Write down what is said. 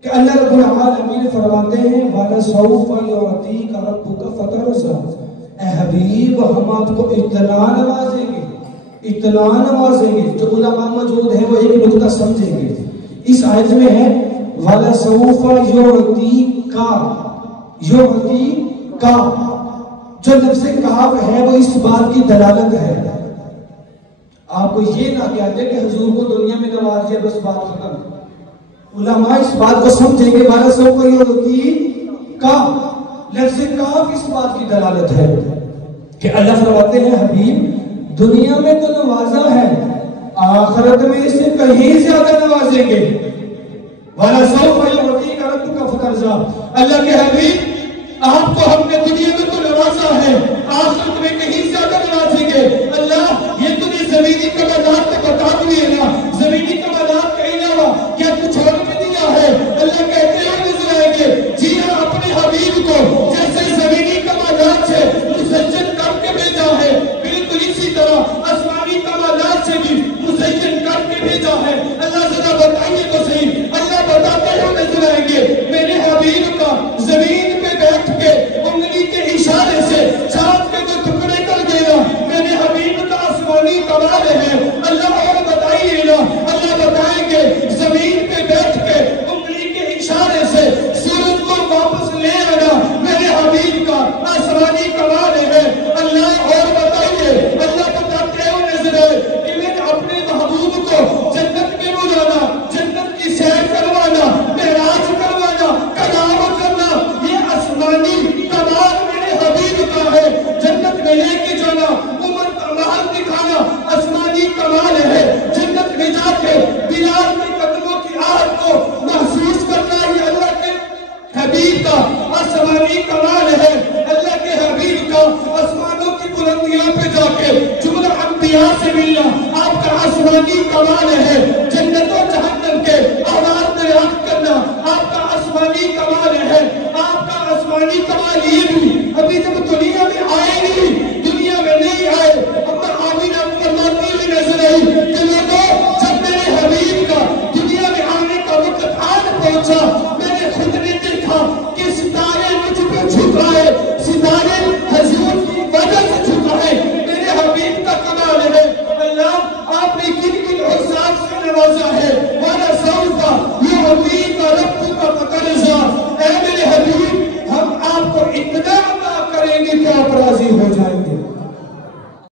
کہ اللہ رب العالمین فرماتے ہیں وَلَسَوْفَ يُعْطِيكَ رَبُّكَ فَتَرْضَىٰ، اے حبیب ہم آپ کو اتنا نوازیں گے، اتنا نوازیں گے۔ جو علماء موجود ہیں وہ ایک نکتہ سمجھیں گے۔ اس آیت میں ہے وَلَسَوْفَ يُعْطِيكَ، يُعْطِيكَ، جو لفظ کاف ہے وہ اس بات کی دلالت ہے۔ آپ کو یہ نہ کہتے کہ حضور کو دنیا میں نواز دیا بس بات ختم۔ علماء اس بات کو سمجھیں گے وَلَسَوْفَ يُعْطِيكَ، لفظ کاف اس بات کی دلالت ہے کہ اللہ فرماتے ہیں حبیب دنیا میں تو نوازا ہے، آخرت میں اسے کہیں زیادہ نوازیں گے۔ وَلَسَوْفَ يُعْطِيكَ رَبُّكَ فَتَرْضَىٰ، اللہ کے حبیب آپ کو ہم نے دنیا میں تو نوازا ہے، آخرت میں کہیں زیادہ نوازیں گے۔ اللہ یہ تو نے زمینی کمالات تو بتا دیے نا، زمینی کمالات کے علاوہ کیا کچھ اور بھی دیا ہے؟ اللہ کہتے ہیں نظر آئیں گے جی ہاں اپنے حبیب کو جیسے زمینی کمالات سے مسجد کر کے بھیجا ہے، بالکل اسی طرح آسمانی کمالات سے بھی مسجد کر کے بھیجا ہے۔ اللہ ذرا بتائیے تو صحیح، اللہ بتاتے ہو نظر آئیں گے میرے حبیب کا زمین پہ بیٹھ کے انگلی کے اشارے سے چاند کے جو ٹکڑے کر دینا میرے حبیب کا آسمانی کمال ہے۔ اللہ اور بتائیے نا، اللہ بتائیں گے زمین پہ بیٹھ کے انگلی کے اشارے سے سورج کو واپس لے آنا میرے حبیب کا آسمانی کمال ہے۔ اللہ اور بتائیے، اللہ بتاتے ہو نظر ہے کہ میں اپنے محبوب کو جنت میں بلانا، جنت کی سیر کروانا، معراج کروانا، کلام کرنا، یہ آسمانی کمال میرے حبیب کا ہے۔ جنت میں لے کے جانا، عمر کا محل دکھانا آسمانی کمال ہے۔ جنت میں جا کے بلال کے قدموں کی آہٹ کو محسوس کرنا یہ اللہ کے حبیب کا آسمانی کمال ہے۔ اللہ کے حبیب کا آسمانوں کی بلندیاں پہ جا کے جملہ انبیاء سے ملنا آپ کا آسمانی کمال ہے۔